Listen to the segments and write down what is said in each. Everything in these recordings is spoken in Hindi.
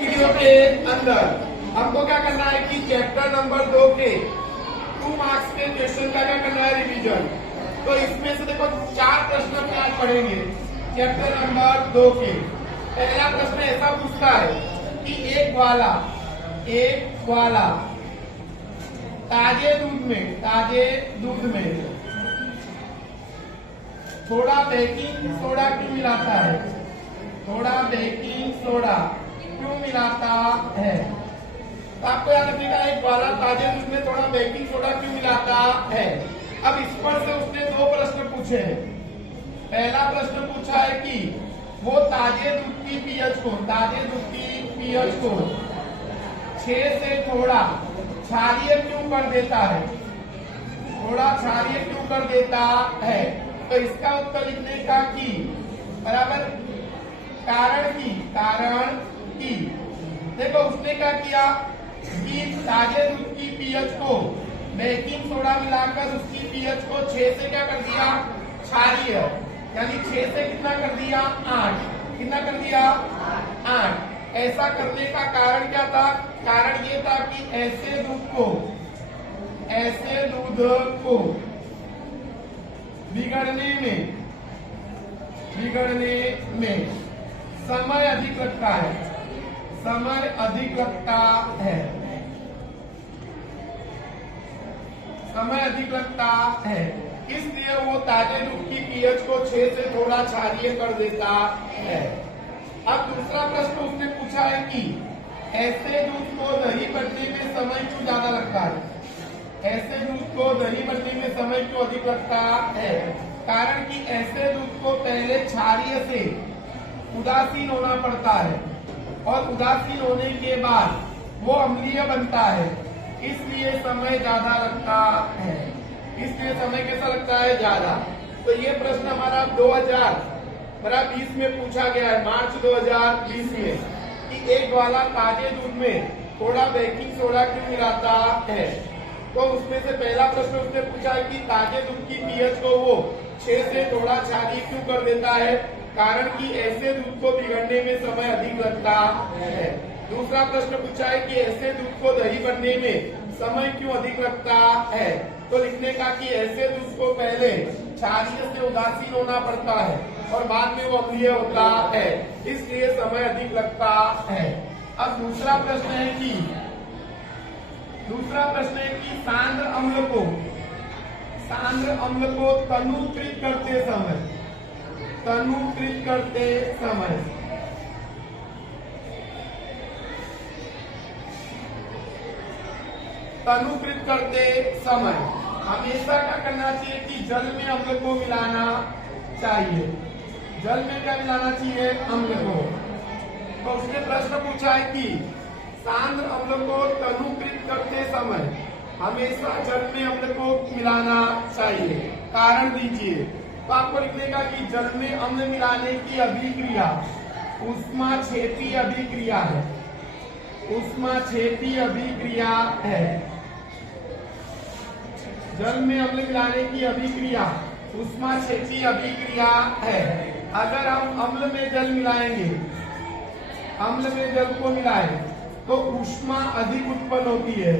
वीडियो के अंदर हमको क्या करना है कि चैप्टर नंबर 2 के 2 मार्क्स के क्वेश्चन का क्या करना है रिवीजन। तो इसमें से देखो 4 प्रश्न अपने आज पढ़ेंगे चैप्टर नंबर 2 के। पहला प्रश्न ऐसा पूछता है कि एक ग्वाला ताजे दूध में थोड़ा बेकिंग सोडा क्यों मिलाता है? थोड़ा बेकिंग सोडा क्यों मिलाता है? तो आपको याद रखिएगा एक ग्वाला ताजे दूध में थोड़ा बेकिंग सोडा क्यों मिलाता है। अब इस पर से उसने 2 प्रश्न पूछे हैं। पहला प्रश्न पूछा है कि वो ताजे दूध की पीएच को 6 से थोड़ा क्षारीय क्यों कर देता है? थोड़ा क्षारीय क्यों कर देता है? तो इसका उत्तर लिखने का कि बराबर कारण की देखो उसने क्या किया कि ताजे दूध की पीएच को बेकिंग सोडा मिलाकर उसकी पीएच को 6 से क्या कर दिया क्षारीय, यानी 6 से कितना कर दिया 8। कितना कर दिया 8। ऐसा करने का कारण क्या था? कारण ये था कि ऐसे दूध को बिगड़ने में समय अधिक लगता है। इसलिए वो ताजे दूध की पीएच को 6 से थोड़ा क्षारीय कर देता है। अब दूसरा प्रश्न उसने पूछा है कि ऐसे दूध को दही बनने में समय क्यों ज्यादा लगता है? ऐसे दूध को दही बनने में समय क्यों अधिक लगता है? कारण कि ऐसे दूध को पहले क्षारीय से उदासीन होना पड़ता है और उदासीन होने के बाद वो अम्लीय बनता है, इसलिए समय ज्यादा लगता है। इसलिए समय कैसा लगता है? ज्यादा। तो ये प्रश्न हमारा 2020 में पूछा गया है, मार्च 2020 में, कि एक ग्वाला ताजे दूध में थोड़ा बेकिंग सोडा क्यों मिलाता है। तो उसमें से पहला प्रश्न उसने पूछा है कि ताजे दूध की पीएच को वो 6 से थोड़ा क्षारीय क्यों कर देता है? कारण कि ऐसे दूध को बिगड़ने में समय अधिक लगता है। दूसरा प्रश्न पूछा है कि ऐसे दूध को दही बनने में समय क्यों अधिक लगता है। तो लिखने का कि ऐसे दूध को पहले क्षारीय से उदासीन होना पड़ता है और बाद में वो अम्लीय होता है, इसलिए समय अधिक लगता है। अब दूसरा प्रश्न है कि सांद्र अम्ल को तनुकृत करते समय हमेशा क्या करना चाहिए कि जल में अम्ल को मिलाना चाहिए। जल में क्या मिलाना चाहिए? अम्ल को। तो उसने प्रश्न पूछा है कि सांद्र अम्ल को तनुकृत करते समय हमेशा जल में अम्ल को मिलाना चाहिए, कारण दीजिए। तो आपको लिखने का कि जल में अम्ल मिलाने की अभिक्रिया ऊष्माक्षेपी अभिक्रिया है। जल में अम्ल मिलाने की अभिक्रिया ऊष्माक्षेपी अभिक्रिया है। अगर हम अम्ल में जल को मिलाएं तो ऊष्मा अधिक उत्पन्न होती है।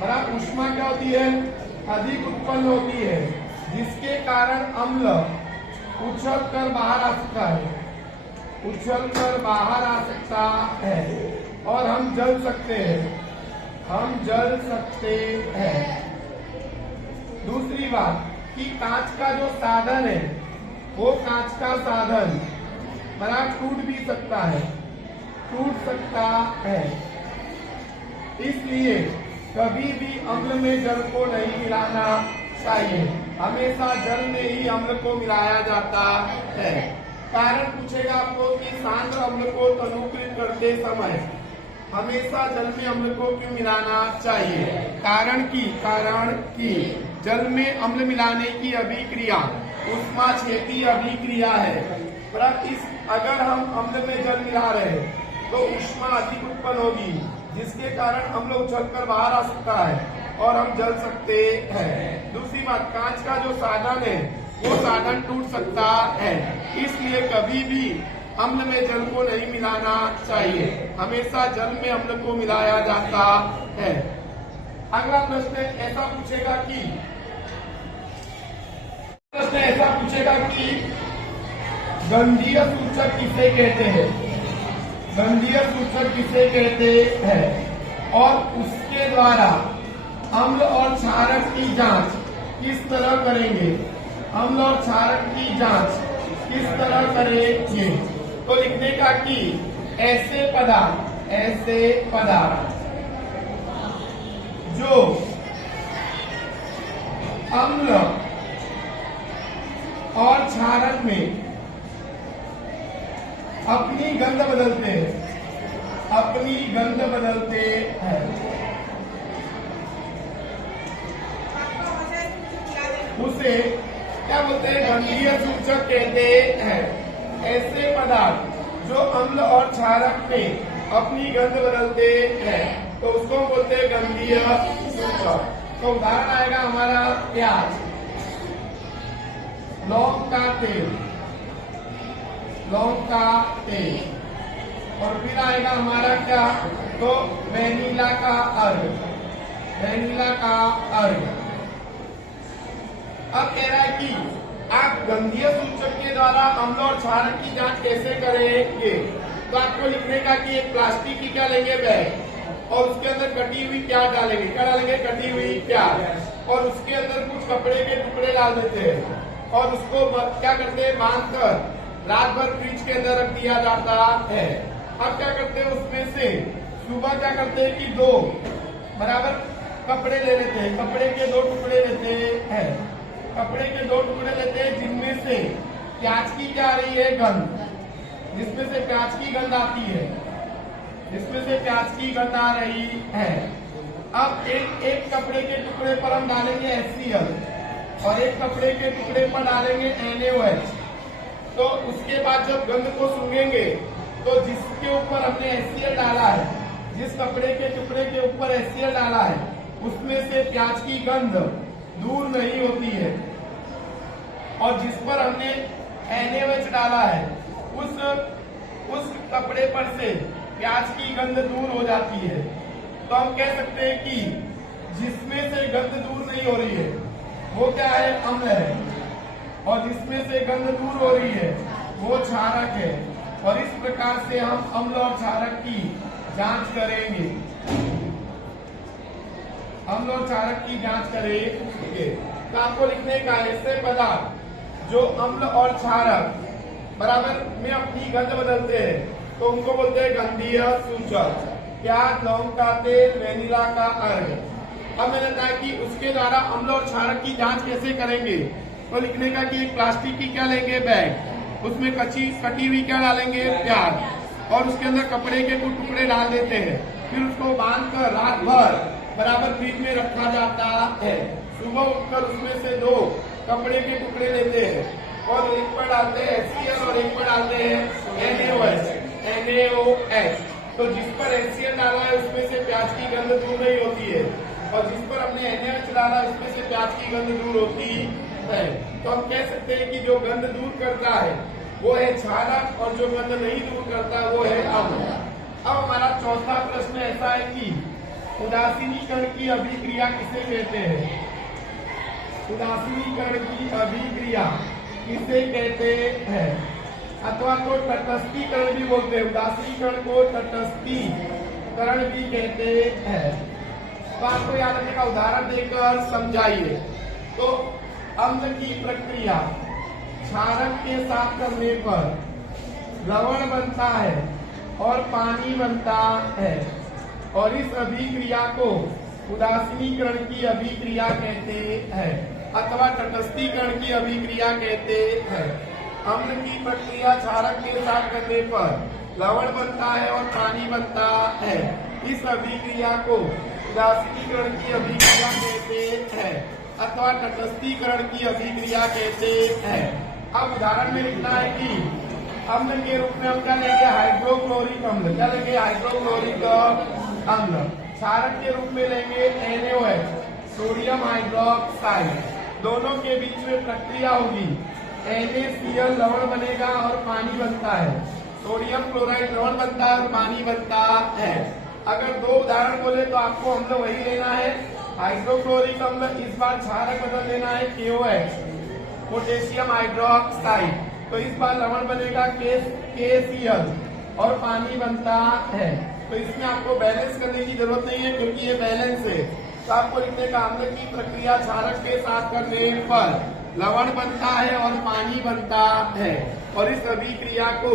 बराबर, ऊष्मा क्या होती है? अधिक उत्पन्न होती है, जिसके कारण अम्ल उछल कर बाहर आ सकता है और हम जल सकते हैं। दूसरी बात कि कांच का जो साधन है वो कांच का साधन टूट सकता है। इसलिए कभी भी अम्ल में जल को नहीं मिलाना चाहिए, हमेशा जल में ही अम्ल को मिलाया जाता है। कारण पूछेगा आपको कि सांद्र अम्ल को तनुकृत करते समय हमेशा जल में अम्ल को क्यों मिलाना चाहिए? कारण की जल में अम्ल मिलाने की अभिक्रिया ऊष्माक्षेपी अभिक्रिया है। अगर हम अम्ल में जल मिला रहे हैं तो ऊष्मा अधिक उत्पन्न होगी, जिसके कारण अम्ल उछलकर बाहर आ सकता है और हम जल सकते हैं। दूसरी बात, कांच का जो साधन है वो साधन टूट सकता है। इसलिए कभी भी अम्ल में जल को नहीं मिलाना चाहिए, हमेशा जल में अम्ल को मिलाया जाता है। अगला प्रश्न ऐसा पूछेगा कि गंधीय सूचक किसे कहते हैं, गंधीय सूचक किसे कहते हैं और उसके द्वारा अम्ल और क्षारक की जांच किस तरह करेंगे, अम्ल और क्षारक की जांच किस तरह करेंगे। तो लिखने का कि ऐसे पदार्थ जो अम्ल और क्षारक में अपनी गंध बदलते हैं, उसे क्या बोलते हैं, गंधीय सूचक कहते हैं। ऐसे पदार्थ जो अम्ल और क्षारक में अपनी गंध बदलते हैं तो उसको बोलते हैं गंधीय सूचक। तो उदाहरण आएगा हमारा प्याज, लौंग का तेल, और फिर आएगा हमारा क्या, तो वेनिला का अर्क। अब कह रहा है कि आप गंधीय सूचक के द्वारा अम्ल और क्षारक की जांच कैसे करेंगे। तो आपको लिखने का कि एक प्लास्टिक की क्या लेंगे, बैग, और उसके अंदर कटी हुई प्याज डालेंगे, क्या डालेंगे, कटी हुई प्याज, और उसके अंदर कुछ कपड़े के टुकड़े डाल देते हैं और उसको क्या करते हैं, बांधकर रात भर फ्रिज के अंदर रख दिया जाता है। अब क्या करते हैं, उसमें से सुबह क्या करते हैं कि 2 बराबर कपड़े ले लेते हैं, कपड़े के 2 टुकड़े लेते हैं, जिनमें से प्याज की क्या आ रही है, गंध, जिसमें से प्याज की गंध आती है, आ रही है। अब एक कपड़े के टुकड़े पर हम डालेंगे HCl और एक कपड़े के टुकड़े पर डालेंगे NaOH। तो उसके बाद जब गंध को सूंघेंगे तो जिसके ऊपर हमने HCl डाला है, जिस कपड़े के टुकड़े के ऊपर HCl डाला है, उसमें से प्याज की गंध दूर नहीं होती है, और जिस पर हमने NaOH डाला है उस कपड़े पर से प्याज की गंध दूर हो जाती है। तो हम कह सकते हैं कि जिसमें से गंध दूर नहीं हो रही है वो क्या है, अम्ल है, और जिसमें से गंध दूर हो रही है वो क्षारक है। और इस प्रकार से हम अम्ल और क्षारक की जांच करेंगे, तो आपको लिखने का ऐसे पदार्थ जो अम्ल और क्षारक बराबर में अपनी गंध बदलते हैं तो उनको बोलते हैं गंधीय सूचक। प्याज, लौंग का तेल, वेनिला का अर्क। अब मैंने कहा कि उसके द्वारा अम्ल और क्षारक की जांच कैसे करेंगे। तो लिखने का कि एक प्लास्टिक की क्या लेंगे, बैग, उसमें कटी हुई क्या डालेंगे, प्याज, और उसके अंदर कपड़े के कुछ टुकड़े डाल देते हैं, फिर उसको बांधकर रात भर बराबर फ्रिज में रखा जाता है। सुबह उठकर उसमें से 2 कपड़े के टुकड़े लेते हैं और एक पर डालते हैं HCl और एक पर डालते हैं NaOH। तो जिस पर HCl डाला है उसमें से प्याज की गंध दूर नहीं होती है, और जिस पर हमने NaOH डाला है उसमें से प्याज की गंध दूर होती है। तो हम कह सकते हैं कि जो गंध दूर करता है वो है क्षारक, और जो गंध नहीं दूर करता वो है अम्ल। अब हमारा चौथा प्रश्न ऐसा है कि उदासीनीकरण की अभिक्रिया किसे कहते हैं, उदासीनीकरण की अभिक्रिया किसे कहते हैं, अथवा तो तटस्थीकरण भी बोलते हैं, उदासीनीकरण को तटस्थीकरण भी कहते हैं। तो आपको याद रखने का उदाहरण देकर समझाइए। तो अम्ल की प्रक्रिया क्षारक के साथ करने पर लवण बनता है और पानी बनता है, और इस अभिक्रिया को उदासीनीकरण की अभिक्रिया कहते हैं अथवा तटस्थीकरण की अभिक्रिया कहते हैं। अम्ल की प्रक्रिया क्षारक के साथ करने पर लवण बनता है और पानी बनता है, इस अभिक्रिया को उदासीनीकरण की अभिक्रिया कहते हैं अथवा तटस्थीकरण की अभिक्रिया कहते हैं। अब उदाहरण में लिखना है कि अम्ल के रूप में हम क्या लेंगे, हाइड्रोक्लोरिक अम्ल, क्या लेंगे, हाइड्रोक्लोरिक अम्ल। क्षारक के रूप में लेंगे NaOH, सोडियम हाइड्रोक्साइड, दोनों के बीच में प्रक्रिया होगी, NaCl लवण बनेगा और पानी बनता है, सोडियम क्लोराइड लवण बनता है और पानी बनता है। अगर दो उदाहरण बोले तो आपको हमने वही लेना है, हाइड्रोक्लोरिक अम्ल, इस बार क्षारक बदल देना है KOH, पोटेशियम हाइड्रोक्साइड, तो इस बार लवण बनेगा KCl और पानी बनता है। तो इसमें आपको बैलेंस करने की जरूरत नहीं है क्योंकि ये बैलेंस है। तो आपको लिखने का अम्ल की प्रक्रिया क्षारक के साथ करने पर लवण बनता है और पानी बनता है, और इस अभिक्रिया को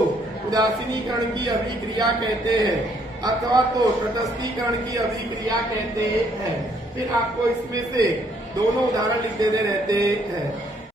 उदासीनीकरण की अभिक्रिया कहते हैं अथवा तो तटस्थीकरण की अभिक्रिया कहते हैं। फिर आपको इसमें से दोनों उदाहरण लिख देने रहते हैं।